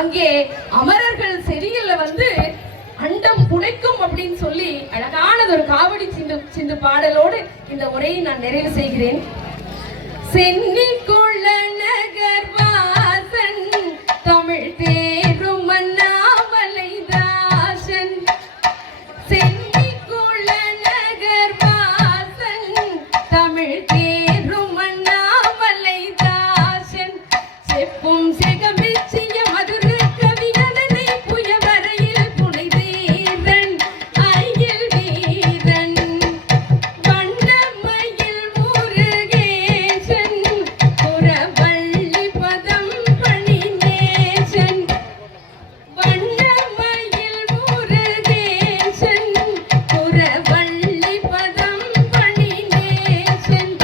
அங்கே அமரர்கள் செடியில வந்து அண்டம் புடைக்கும் அப்படின்னு சொல்லி அழகானது ஒரு காவடி சிந்து பாடலோடு இந்த உரையை நான் நிறைவு செய்கிறேன். சென்னி குள்ள நகர் வாசன் தமிழ் தேரும் அண்ணாமலை தாசன். சென்னி குள்ள நகர் வாசன் தமிழ் தேரும் அண்ணாமலை தாசன். செப்பும் செகமிச்சிய மதுர கவிஞனை புயவரையில் புனைதேரன் அயில் வீரன். வண்ணமயில் முருகேசன் புறவள்ளி பதம் பணிநேசன். வண்ணமயில் முருகேசன் புறவள்ளி பதம் பணிநேசன்.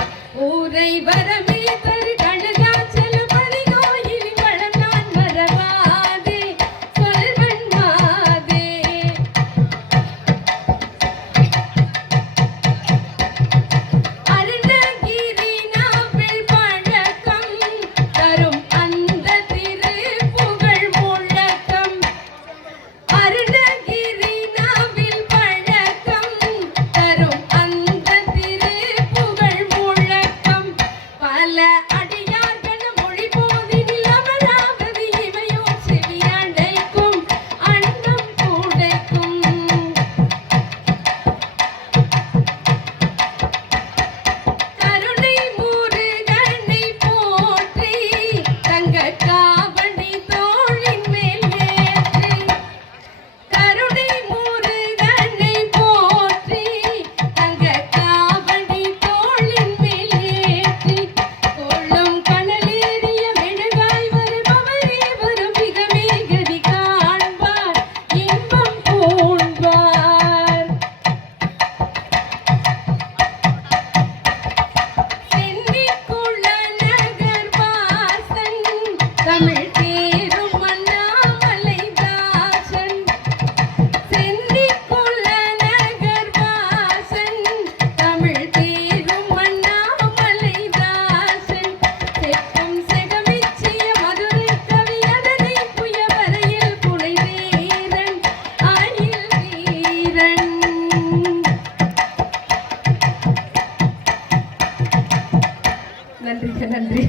ஊரை வரமே தரு கனகாச்சல மணிகோயில் வளர்ந்தான் மறவாதே சொல்வன் மாதே. அருணகிரி நாவில் பழக்கம் தரும் அந்த திருப்புகழ் முழக்கம். அருணகிரி நாவில் பழக்கம் தரும் அந்த திருப்புகழ் முழக்கம். பல அடியார்கள் மொழி போதினில் அமராவதி இவையோர் செவியடைக்கும் அண்டம் கூடைக்கும். கருணை முருகனை போற்றி தங்க காவடி தோளின் மேல் ஏற்றி. கருணை முருகனை போற்றி தங்க காவடி தோளின் மேல் ஏற்றி. கொள்ளும் கனலேறிய மெழுகாய் வருபவரே வரும் மிகவே கதி காண்பார் இன்பம் பூண்பார். சென்னிக்குள்ள நகர் வாசன் தமிழ் தேரும் அண்ணாமலை தாசன். சென்னிக்குள்ள நகர் வாசன் தமிழ் தேரும் அண்ணாமலை தாசன். செப்பும் செகமிச்சிய மதுரை கவிஞனை புயவரையில் புனைதேரன் அயில் வீரன். நன்றி நன்றி.